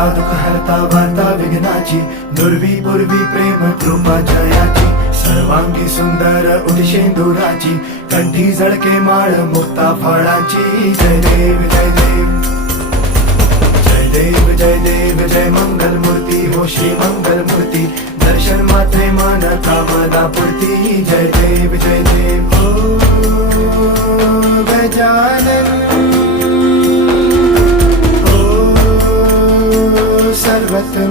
करता दुःख हरता वार्ता विघ्नाची, दुर्वी पूर्वी प्रेम कृपा जयाची, सर्वांगी सुंदर उदिशेंदुराची, कंठी झळके माळ मुक्ता फळाची. जय देव जय देव जय देव जय देव जय मंगल मूर्ती हो श्री मंगल मूर्ती, दर्शन मात्रे मन कामना पूर्ती. जय देव हो गजानन सर्वत्र